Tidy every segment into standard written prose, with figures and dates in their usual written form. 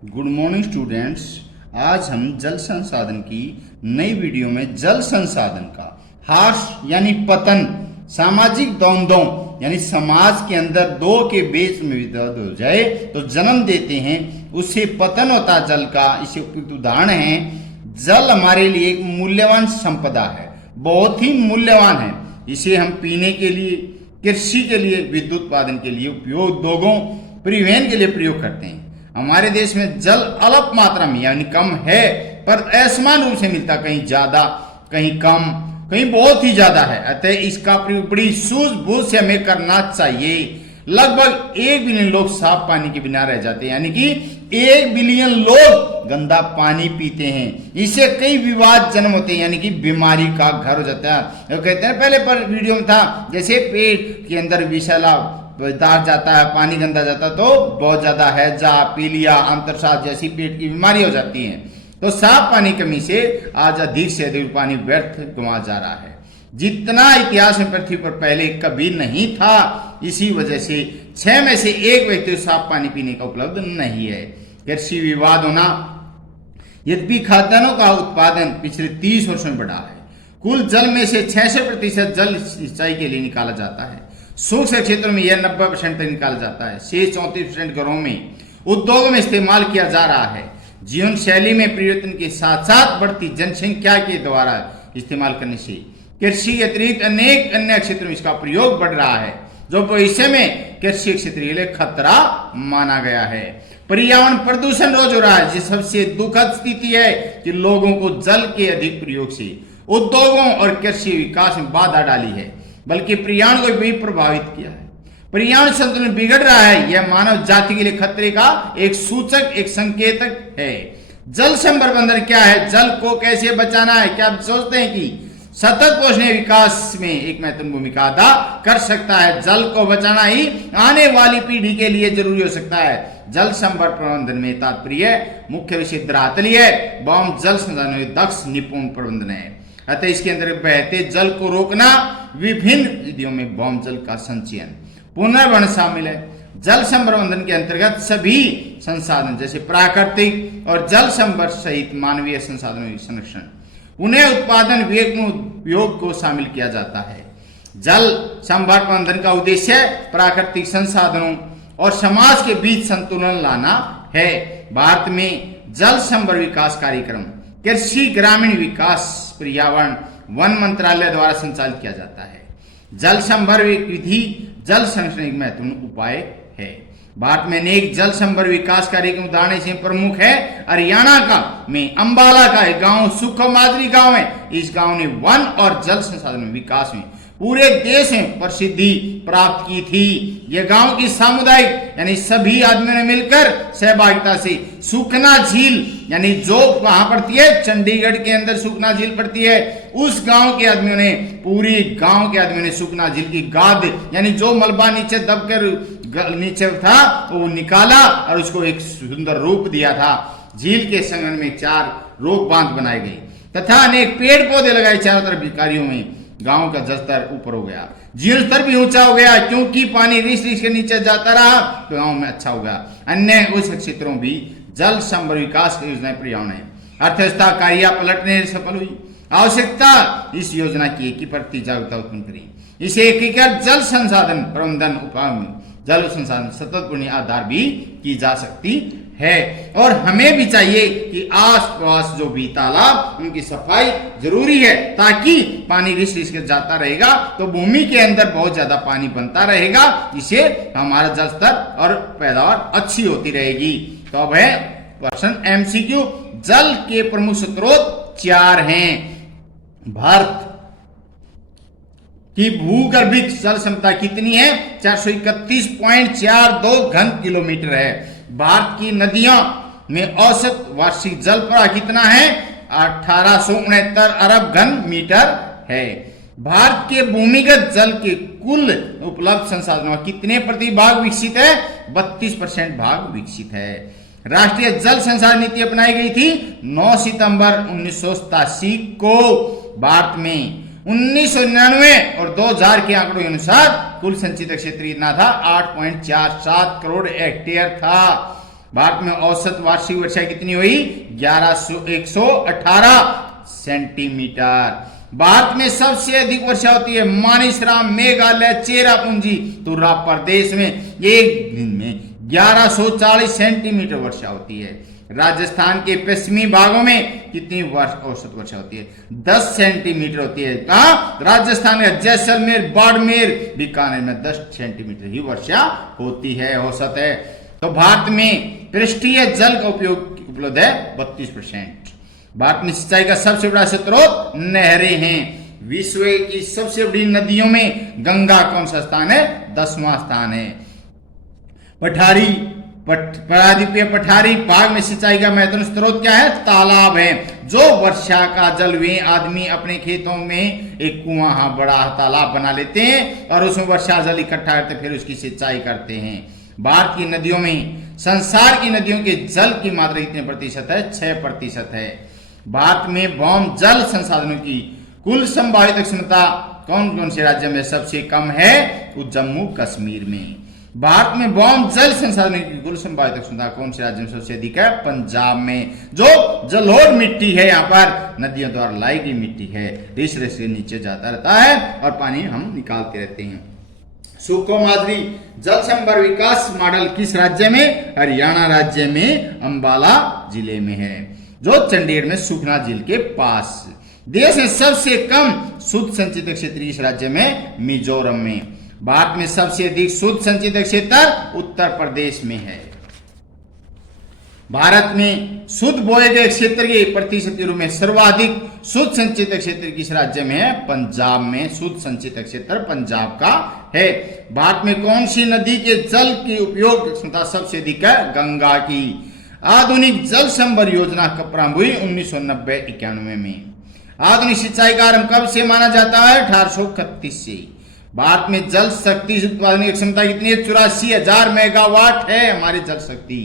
Good morning students. आज हम जल संसाधन की नई वीडियो में जल संसाधन का ह्रास यानी पतन, सामाजिक द्वंद्वों यानी समाज के अंदर दो के बीच में विवाद हो जाए तो जन्म देते हैं, उससे पतन होता जल का। इसे उपयुक्त उदाहरण है। जल हमारे लिए एक मूल्यवान संपदा है, बहुत ही मूल्यवान है। इसे हम पीने के लिए, कृषि के लिए, विद्युत उत्पादन के लिए उपयोग, उद्योगों, परिवहन के लिए प्रयोग करते हैं। हमारे देश में जल अल्प मात्रा में यानी कम है, पर असमान रूप से मिलता, कहीं ज्यादा, कहीं कम, कहीं बहुत ही ज्यादा है। अतः इसका प्रयोग बड़ी सूझबूझ से हमें करना चाहिए। लगभग 1 बिलियन लोग साफ पानी के बिना रह जाते हैं, यानी कि 1 बिलियन लोग गंदा पानी पीते हैं। इससे कई विवाद जन्म होते हैं, यानी कि बीमारी का घर हो जाता है। तो कहते हैं, पहले पर वीडियो में था, जैसे पेट के अंदर विषैला पदार्थ जाता है, पानी गंदा जाता तो बहुत ज्यादा हैजा, पीलिया, अंतरसात जैसी पेट की बीमारी हो जाती है। तो साफ पानी कमी से आज अधिक से अधिक पानी व्यर्थ गंवा जा रहा है, जितना इतिहास में पृथ्वी पर पहले कभी नहीं था। इसी वजह से 6 में से 1 व्यक्ति साफ पानी पीने का उपलब्ध नहीं है। कृषि विवाद होना, यद्यपि खाद्यान्नों का उत्पादन पिछले 30 वर्षों में बढ़ा है। कुल जल में से 66% जल सिंचाई के लिए निकाला जाता है। सूक्ष्म क्षेत्रों में यह 90% तक निकाला जाता है। शेष 34% घरों में, उद्योगों में इस्तेमाल किया जा रहा है। जीवन शैली में परिवर्तन के साथ साथ बढ़ती जनसंख्या के द्वारा इस्तेमाल करने से कृषि के अतिरिक्त अनेक अन्य क्षेत्रों में इसका प्रयोग बढ़ रहा है, जो भविष्य में कृषि क्षेत्र के लिए खतरा माना गया है। पर्यावरण प्रदूषण रोज हो रहा है, जिस सबसे दुखद स्थिति है कि लोगों को जल के अधिक प्रयोग से उद्योगों और कृषि विकास में बाधा डाली है, बल्कि पर्यावरण को भी प्रभावित किया है। पर्यावरण संतुलन बिगड़ रहा है। यह मानव जाति के लिए खतरे का एक सूचक, एक संकेतक है। जल संवर्धन क्या है? जल को कैसे बचाना है? क्या आप सोचते हैं कि सतत पोषण विकास में एक महत्वपूर्ण भूमिका अदा कर सकता है? जल को बचाना ही आने वाली पीढ़ी के लिए जरूरी हो सकता है। जल संवर्धन प्रबंधन में तात्पर्य मुख्य विषय धरातली है, बम जल संसाधन में दक्ष निपुण प्रबंधन है। अतः इसके अंदर बहते जल को रोकना, विभिन्न विधियों में भौम जल का संचयन, पुनर्भरण शामिल है। जल संवर्धन के अंतर्गत सभी संसाधन जैसे प्राकृतिक और जल संवर्धन सहित मानवीय संसाधनों के संरक्षण, उन्हें उत्पादन, उपयोग को शामिल किया जाता है। जल संवर्धन प्रबंधन का उद्देश्य प्राकृतिक संसाधनों और समाज के बीच संतुलन लाना है। भारत में जल संवर्धन विकास कार्यक्रम कृषि, ग्रामीण विकास, पर्यावरण, वन मंत्रालय द्वारा संचालित किया जाता है। जल संवर्धन विधि जल संरक्षण एक महत्वपूर्ण उपाय है। भारत में अनेक जल संवर्धन विकास कार्यक्रम उदाहरण इसमें प्रमुख है। हरियाणा का में अंबाला का एक गांव सुखमाजरी गांव है। इस गांव ने वन और जल संसाधन विकास में पूरे देश में प्रसिद्धि प्राप्त की थी। यह गांव की सामुदायिक यानी सभी आदमियों ने मिलकर सहभागिता से सुखना झील, यानी जो वहां पड़ती है, चंडीगढ़ के अंदर सुखना झील पड़ती है, उस गांव के आदमियों ने, पूरी गांव के आदमियों ने सुखना झील की गाद, यानी जो मलबा नीचे दबकर नीचे था वो निकाला और उसको एक सुंदर रूप दिया था। झील के संगम में 4 रोक बांध बनाए गए तथा अनेक पेड़ पौधे लगाए चारों तरफ। भिखारियों में गांव का जल स्तर ऊपर हो गया, जीवन स्तर भी ऊंचा हो गया, क्योंकि पानी रिस रिस के नीचे जाता रहा तो गांव में अच्छा होगा। अन्य उस क्षेत्रों भी जल संवर्धन विकास की योजनाएं पर्यावरण है। अर्थव्यवस्था कार्य पलटने सफल हुई। आवश्यकता इस योजना की एक प्रति जागरूकता उत्पन्न करी। इसे एकीकृत जल संसाधन प्रबंधन उपाय में जल संसाधन सतत पूर्ण आधार भी की जा सकती है। और हमें भी चाहिए कि आसपास जो भी तालाब, उनकी सफाई जरूरी है, ताकि पानी रिस रिस के जाता रहेगा तो भूमि के अंदर बहुत ज्यादा पानी बनता रहेगा, जिससे हमारा जल स्तर और पैदावार अच्छी होती रहेगी। तो अब है प्रश्न MCQ। जल के प्रमुख स्रोत 4 हैं। भारत की भूगर्भिक जल क्षमता कितनी है? 431.42 घन किलोमीटर है। भारत की नदियों में औसत वार्षिक जल प्रवाह कितना है? 1869 अरब घन मीटर है। भारत के भूमिगत जल के कुल उपलब्ध संसाधनों कितने प्रतिभाग विकसित है? 32% भाग विकसित है। राष्ट्रीय जल संसाधन नीति अपनाई गई थी 9 सितंबर 1987 को। भारत में 1999 और 2000 के आंकड़ों के अनुसार कुल संचित क्षेत्र कितना था? 8.47 करोड़ हेक्टेयर था। भारत में औसत वार्षिक वर्षा कितनी हुई? 118 सेंटीमीटर। भारत में सबसे अधिक वर्षा होती है मानिसराम, मेघालय, चेरापूंजी, तुर्रा प्रदेश में एक दिन में 1140 सेंटीमीटर वर्षा होती है। राजस्थान के पश्चिमी भागों में कितनी औसत वर्षा होती है? 10 सेंटीमीटर होती है। कहा? राजस्थान का जैसलमेर, बाड़मेर, बीकानेर में 10 सेंटीमीटर ही वर्षा होती है, औसत है। तो भारत में पृष्ठीय जल का उपयोग उपलब्ध है 32%। भारत में सिंचाई का सबसे बड़ा स्रोत नहरें हैं। विश्व की सबसे बड़ी नदियों में गंगा कौन सा स्थान है? 10वां स्थान है। परादीपीय पठारी भाग में सिंचाई का महत्वपूर्ण स्रोत क्या है? तालाब है। जो वर्षा का जल वे आदमी अपने खेतों में एक कुआं, बड़ा तालाब बना लेते हैं और उसमें वर्षा जल इकट्ठा करते, फिर उसकी सिंचाई करते हैं। भारत की नदियों में संसार की नदियों के जल की मात्रा कितने प्रतिशत है? 6% है। भारत में भौम जल संसाधनों की कुल संभावित क्षमता कौन कौन से राज्य में सबसे कम है? जम्मू कश्मीर में। भारत में भौम जल संसाधनों की कुल संभावित क्षमता कौन से राज्य में सबसे अधिक है? पंजाब में। जो जलोढ़ मिट्टी है, यहाँ पर नदियों द्वारा लाई गई मिट्टी है, रिस रिस के नीचे जाता रहता है और पानी हम निकालते रहते हैं। सुकुमाद्री जल संभर विकास मॉडल किस राज्य में? हरियाणा राज्य में अंबाला जिले में है, जो चंडीगढ़ में सुखना झील के पास। देश में सबसे कम शुद्ध संचित क्षेत्र किस राज्य में? मिजोरम में। भारत में सबसे अधिक शुद्ध संचित क्षेत्र उत्तर प्रदेश में है। भारत में शुद्ध बोए गए क्षेत्र के प्रतिशत के रूप में सर्वाधिक शुद्ध संचित क्षेत्र किस राज्य में है? पंजाब में। शुद्ध संचित क्षेत्र पंजाब का है। भारत में कौन सी नदी के जल की उपयोग क्षमता सबसे अधिक है? गंगा की। आधुनिक जल संभर योजना कब प्रारंभ हुई? 1990-91 में। आधुनिक सिंचाई का आरंभ कब से माना जाता है? 1831 से। भारत में जल शक्ति उत्पादन की क्षमता कितनी है? 84,000 मेगावाट है हमारी जल शक्ति।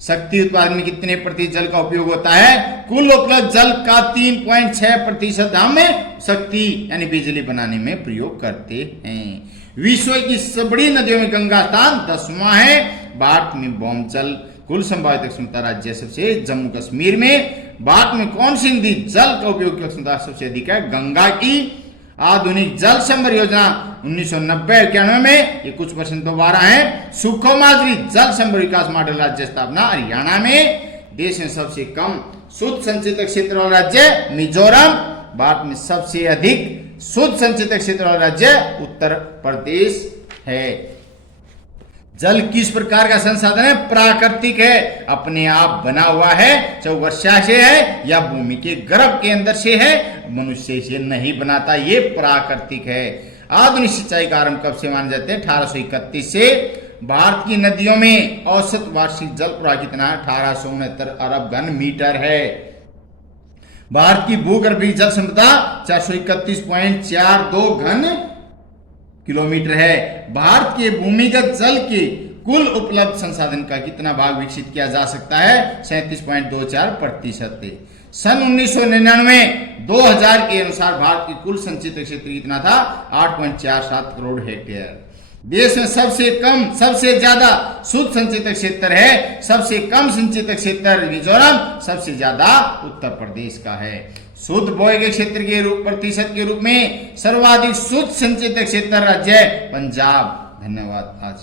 शक्ति उत्पादन में कितने प्रतिशत जल का उपयोग होता है? कुल उपलब्ध जल का 3.6% हम शक्ति यानी बिजली बनाने में प्रयोग करते हैं। विश्व की बड़ी नदियों में गंगा स्थान 10वां है। भारत में भौम जल कुल संभावित क्षमता राज्य सबसे जम्मू कश्मीर में। भारत में कौन सी नदी जल का उपयोग की क्षमता सबसे अधिक है? गंगा की। आधुनिक जल संभर योजना 1990-91 में, ये कुछ % दोबारा है। सुकुमाद्री जल संभर विकास मॉडल राज्य स्थापना हरियाणा में। देश में सबसे कम शुद्ध संचित क्षेत्र वाला राज्य मिजोरम। भारत में सबसे अधिक शुद्ध संचित क्षेत्र वाला राज्य उत्तर प्रदेश है। जल किस प्रकार का संसाधन है? प्राकृतिक है, अपने आप बना हुआ है, चाहे वर्षा से है या भूमि के गर्भ के अंदर से है, मनुष्य से नहीं बनाता, ये प्राकृतिक है। आधुनिक सिंचाई का आरंभ कब से माने जाते हैं? 1831 से। भारत की नदियों में औसत वार्षिक जल प्रवाह कितना है? 1869 अरब घन मीटर है। भारत की भूगर्भीय जल क्षमता 431.42 घन किलोमीटर है। भारत के भूमिगत जल के कुल उपलब्ध संसाधन का कितना भाग विकसित किया जा सकता है? 37.24%। सन 1999-2000 के अनुसार भारत की कुल संचित क्षेत्र कितना था? 8.47 करोड़ हेक्टेयर। देश में सबसे ज्यादा शुद्ध संचित क्षेत्र है, सबसे कम संचित क्षेत्र मिजोरम, सबसे ज्यादा उत्तर प्रदेश का है। शुद्ध बोए गए क्षेत्र के प्रतिशत के रूप में सर्वाधिक शुद्ध संचित क्षेत्र राज्य पंजाब। धन्यवाद। आज